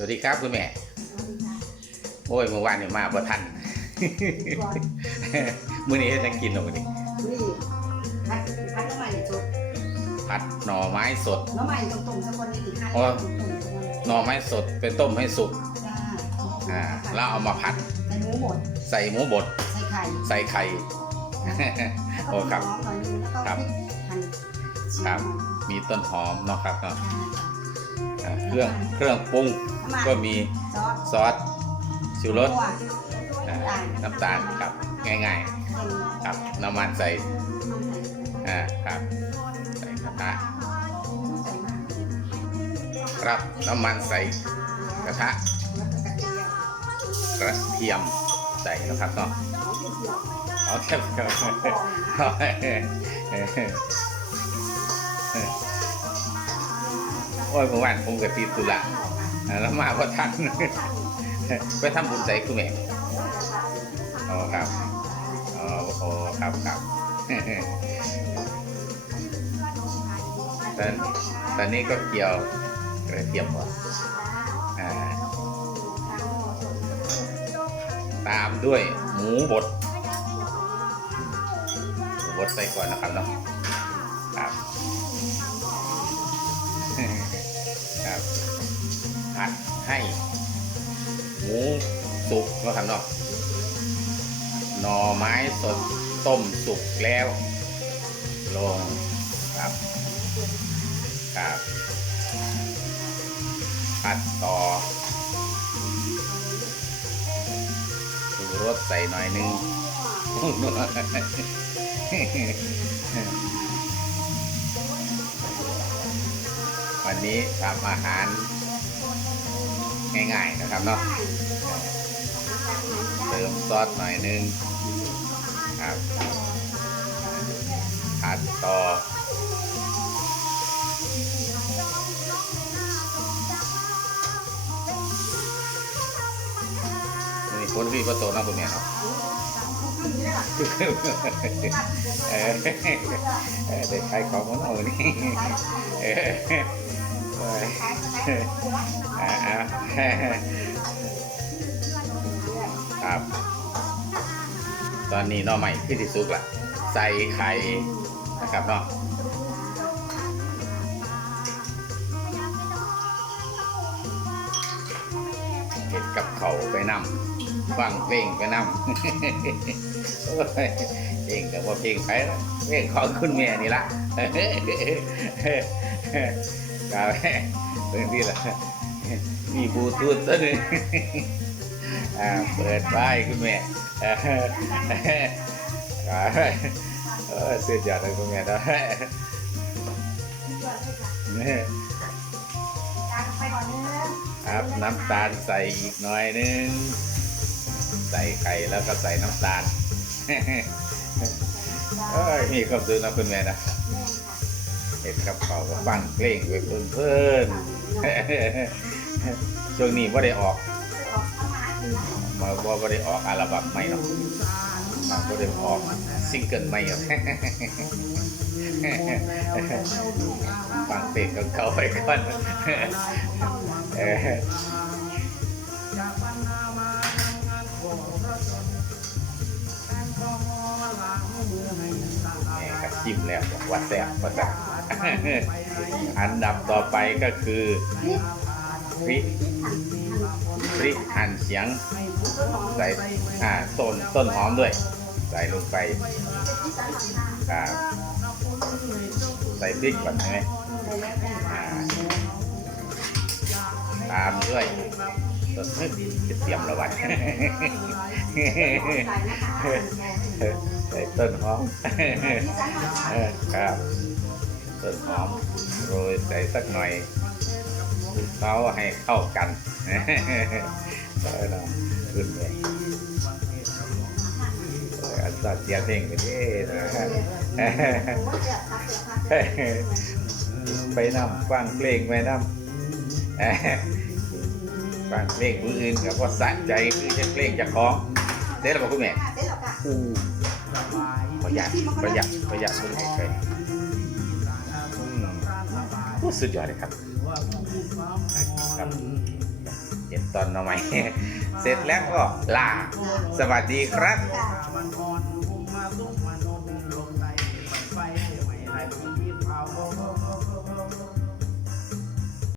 สวัสดีครับคุณแม่โอ้ยเมื่อวานนี่มาบ่ทันมื้อนี้เฮ็ดหยังกินเนาะมื้อนี้นี่พัดพัดน้ำใหม่สดผัดหน่อไม้สด น้ำใหม่ตรงๆสักคนนี้อีกค่ะอ๋อหน่อไม้สดไปต้มให้สุก จ้าอ่า แล้วเอามาผัด ใส่หมูหมดใส่หมูบด ใส่ไข่ใส่ไข่ โอ้ครับแล้วก็มีน้ำหน่อยนึงแล้วก็ครับ พริกหั่นครับ มีต้นหอมเนาะครับเนาะ อ่าเค รื่องเครื่องปรุงน้ำมันก็มีซอสซอสชูรสถั่วอ่าน้ำตาลครับง่ายเค็มๆครับน้ำมันใส่อ่าครับใส่กระทะครับน้ำมันใส่กระทะกระเทียมใส่นะครับเนาะเอาแค่เดียว โอ้ยเมื่อวานผมกับตีตุละอ่าแล้วมาพอทันไปทำบุญใส่คุณแม่อ๋อครับอ๋อโอ้ครับครับตอนตอนนี้ก็เกี่ยวกระเทียมก่อนตามด้วยหมูบดหมูบดใส่ก่อนนะครับเนาะครับ ผัดให้หมูสุกนะครับเนาะหน่อไม้สดต้มสุกแล้ว ลงครับครับผัดต่อชูรสใส่หน่อยนึงวันนี้ทำอาหาร ง่ายๆนะครับเนาะเติมซอสหน่อยนึงครับผัดต่อนี่คนพี่ก็โตนะคุณแม่เนาะเออเออเด็กขายของมันเอานี่ ครับ ตอนนี้น้อใหม่ขึ้นที่สุกละใส่ไข่นะครับเนาะเห็ดกับเขาไปนำฟังเพลงไปนำโอ้ยเพลงกับว่าเพลงไปเพลงของคุณแม่นี่ละ ครับเรื่องที่ละมีบลูทูธตัวหนึ่งอ่าเปิดป้ายคุณแม่อ่าครับเออสุดยอดเลยคุณแม่นะเนี่ยไปก่อนเนื้อครับน้ำตาลใส่อีกหน่อยนึง ใส่ไข่แล้วก็ใส่น้ำตาลเอ้ยมีความสุขนะคุณแม่นะ ห็นกับเขาวก็ฟังเพลงไปเพลินเพลินๆช่วงนี้ว่าได้ออกมาว่าได้ออกอัลบั้มใหม่เนาะว่าได้ออกซิงเกิลใหม่หรอกฟังเพลงเก่าๆไปก่อนเออแม่ก็ชิมแล้วบอกว่าแซ่บว่าแซ่บ อันดับต่อไปก็คือพริกพริกหั่นเสียง ใส่อ่าต้นต้นหอมด้วย ใส่ลงไปอ่าใส่พริกก่อนใช่ไหมอ่าตามด้วยต้นเฮ้ยเตรียมแล้ววันใส่ต้นหอมครับ ต้นหอมโรยใส่สักหน่อยคลุกเคล้าให้เข้ากันเออเนาะขึ้นเลยเอออันสัตว์เสียเพลงไปดินะไปนำฟังเพลงไปนำเอ้ยฟังเพลงผู้อื่นกับว่าสะใจคือจะเพลงจากของเด้แล้วบอกคุณแม่เสร็จแล้วค่ะอู้ประหยัดประหยัดประหยัดคุณแม่เคยอืมโอ้ สุดยอดเลยครับครับตอนหน่อไม้เสร็จแล้วก็ลา สวัสดีครับ